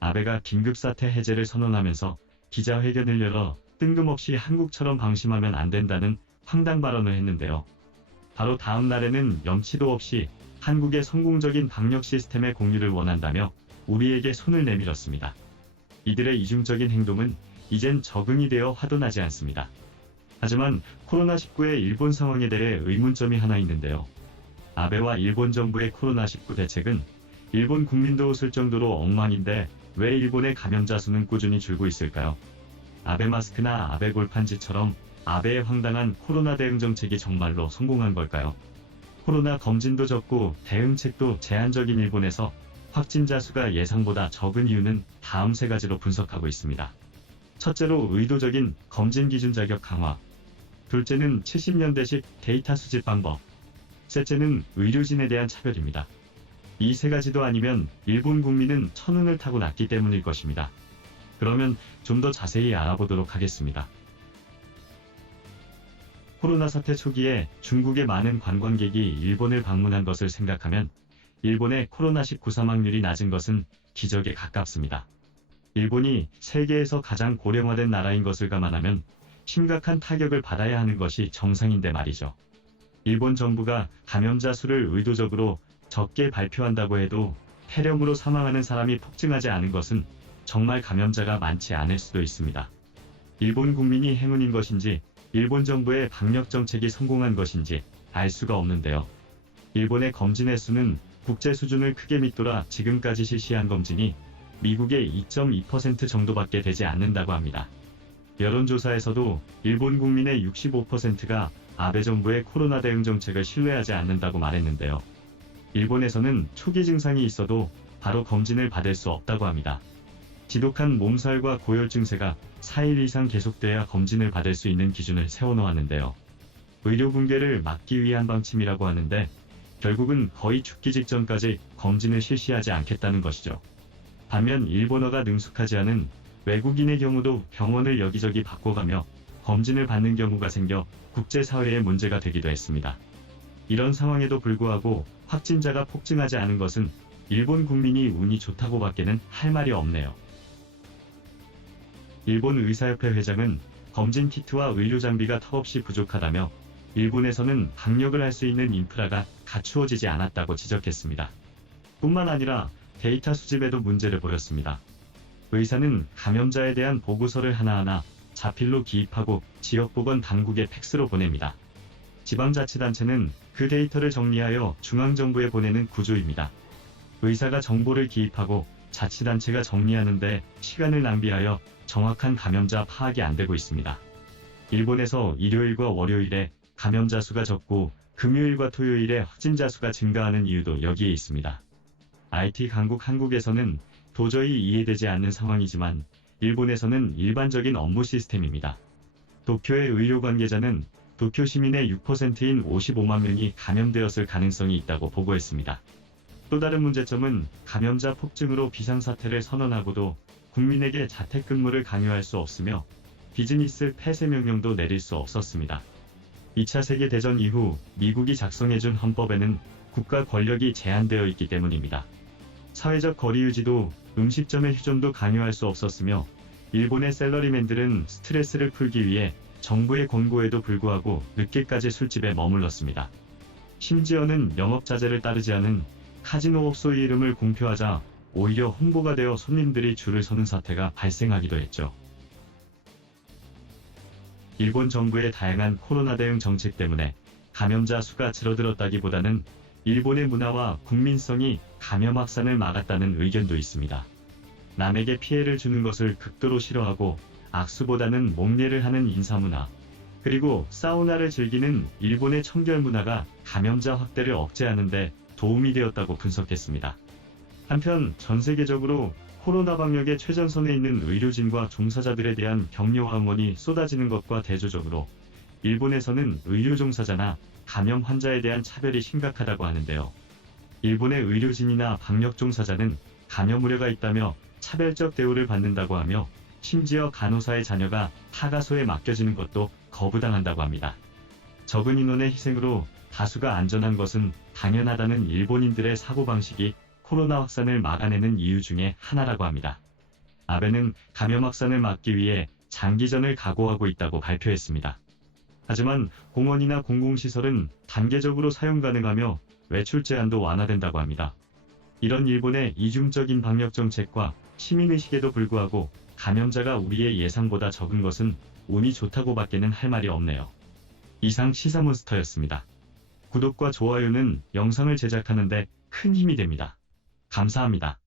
아베가 긴급사태 해제를 선언하면서 기자회견을 열어 뜬금없이 한국처럼 방심하면 안 된다는 황당 발언을 했는데요. 바로 다음 날에는 염치도 없이 한국의 성공적인 방역 시스템의 공유를 원한다며 우리에게 손을 내밀었습니다. 이들의 이중적인 행동은 이젠 적응이 되어 화도 나지 않습니다. 하지만 코로나19의 일본 상황에 대해 의문점이 하나 있는데요. 아베와 일본 정부의 코로나19 대책은 일본 국민도 웃을 정도로 엉망인데 왜 일본의 감염자 수는 꾸준히 줄고 있을까요? 아베 마스크나 아베 골판지처럼 아베의 황당한 코로나 대응 정책이 정말로 성공한 걸까요? 코로나 검진도 적고 대응책도 제한적인 일본에서 확진자 수가 예상보다 적은 이유는 다음 세 가지로 분석하고 있습니다. 첫째로 의도적인 검진 기준 자격 강화. 둘째는 70년대식 데이터 수집 방법. 셋째는 의료진에 대한 차별입니다. 이 세 가지도 아니면 일본 국민은 천운을 타고 났기 때문일 것입니다. 그러면 좀 더 자세히 알아보도록 하겠습니다. 코로나 사태 초기에 중국의 많은 관광객이 일본을 방문한 것을 생각하면 일본의 코로나19 사망률이 낮은 것은 기적에 가깝습니다. 일본이 세계에서 가장 고령화된 나라인 것을 감안하면 심각한 타격을 받아야 하는 것이 정상인데 말이죠. 일본 정부가 감염자 수를 의도적으로 적게 발표한다고 해도 폐렴으로 사망하는 사람이 폭증하지 않은 것은 정말 감염자가 많지 않을 수도 있습니다. 일본 국민이 행운인 것인지 일본 정부의 방역 정책이 성공한 것인지 알 수가 없는데요. 일본의 검진 횟수는 국제 수준을 크게 밑돌아 지금까지 실시한 검진이 미국의 2.2% 정도밖에 되지 않는다고 합니다. 여론조사에서도 일본 국민의 65%가 아베 정부의 코로나 대응 정책을 신뢰하지 않는다고 말했는데요. 일본에서는 초기 증상이 있어도 바로 검진을 받을 수 없다고 합니다. 지독한 몸살과 고열 증세가 4일 이상 계속돼야 검진을 받을 수 있는 기준을 세워놓았는데요. 의료 붕괴를 막기 위한 방침이라고 하는데 결국은 거의 죽기 직전까지 검진을 실시하지 않겠다는 것이죠. 반면 일본어가 능숙하지 않은 외국인의 경우도 병원을 여기저기 바꿔가며 검진을 받는 경우가 생겨 국제사회의 문제가 되기도 했습니다. 이런 상황에도 불구하고 확진자가 폭증하지 않은 것은 일본 국민이 운이 좋다고 밖에는 할 말이 없네요. 일본 의사협회 회장은 검진 키트와 의료 장비가 턱없이 부족하다며 일본에서는 방역을 할 수 있는 인프라가 갖추어지지 않았다고 지적했습니다. 뿐만 아니라 데이터 수집에도 문제를 보였습니다. 의사는 감염자에 대한 보고서를 하나하나 자필로 기입하고 지역보건 당국에 팩스로 보냅니다. 지방자치단체는 그 데이터를 정리하여 중앙정부에 보내는 구조입니다. 의사가 정보를 기입하고 자치단체가 정리하는데 시간을 낭비하여 정확한 감염자 파악이 안 되고 있습니다. 일본에서 일요일과 월요일에 감염자 수가 적고 금요일과 토요일에 확진자 수가 증가하는 이유도 여기에 있습니다. IT 강국 한국에서는 도저히 이해되지 않는 상황이지만 일본에서는 일반적인 업무 시스템입니다. 도쿄의 의료 관계자는 도쿄 시민의 6%인 55만 명이 감염되었을 가능성이 있다고 보고했습니다. 또 다른 문제점은 감염자 폭증으로 비상사태를 선언하고도 국민에게 자택근무를 강요할 수 없으며 비즈니스 폐쇄 명령도 내릴 수 없었습니다. 2차 세계대전 이후 미국이 작성해준 헌법에는 국가 권력이 제한되어 있기 때문입니다. 사회적 거리 유지도 음식점의 휴존도 강요할 수 없었으며 일본의 셀러리맨들은 스트레스를 풀기 위해 정부의 권고에도 불구하고 늦게까지 술집에 머물렀습니다. 심지어는 영업자재를 따르지 않은 카지노업소의 이름을 공표하자 오히려 홍보가 되어 손님들이 줄을 서는 사태가 발생하기도 했죠. 일본 정부의 다양한 코로나 대응 정책 때문에 감염자 수가 줄어들었다기보다는 일본의 문화와 국민성이 감염 확산을 막았다는 의견도 있습니다. 남에게 피해를 주는 것을 극도로 싫어하고 악수보다는 목례를 하는 인사문화, 그리고 사우나를 즐기는 일본의 청결 문화가 감염자 확대를 억제하는 데 도움이 되었다고 분석했습니다. 한편 전 세계적으로 코로나 방역의 최전선에 있는 의료진과 종사자들에 대한 격려와 응원이 쏟아지는 것과 대조적으로 일본에서는 의료 종사자나 감염 환자에 대한 차별이 심각하다고 하는데요. 일본의 의료진이나 방역 종사자는 감염 우려가 있다며 차별적 대우를 받는다고 하며 심지어 간호사의 자녀가 타가소에 맡겨지는 것도 거부당한다고 합니다. 적은 인원의 희생으로 다수가 안전한 것은 당연하다는 일본인들의 사고방식이 코로나 확산을 막아내는 이유 중에 하나라고 합니다. 아베는 감염 확산을 막기 위해 장기전을 각오하고 있다고 발표했습니다. 하지만 공원이나 공공시설은 단계적으로 사용 가능하며 외출 제한도 완화된다고 합니다. 이런 일본의 이중적인 방역 정책과 시민의식에도 불구하고 감염자가 우리의 예상보다 적은 것은 운이 좋다고밖에는 할 말이 없네요. 이상 시사몬스터였습니다. 구독과 좋아요는 영상을 제작하는 데 큰 힘이 됩니다. 감사합니다.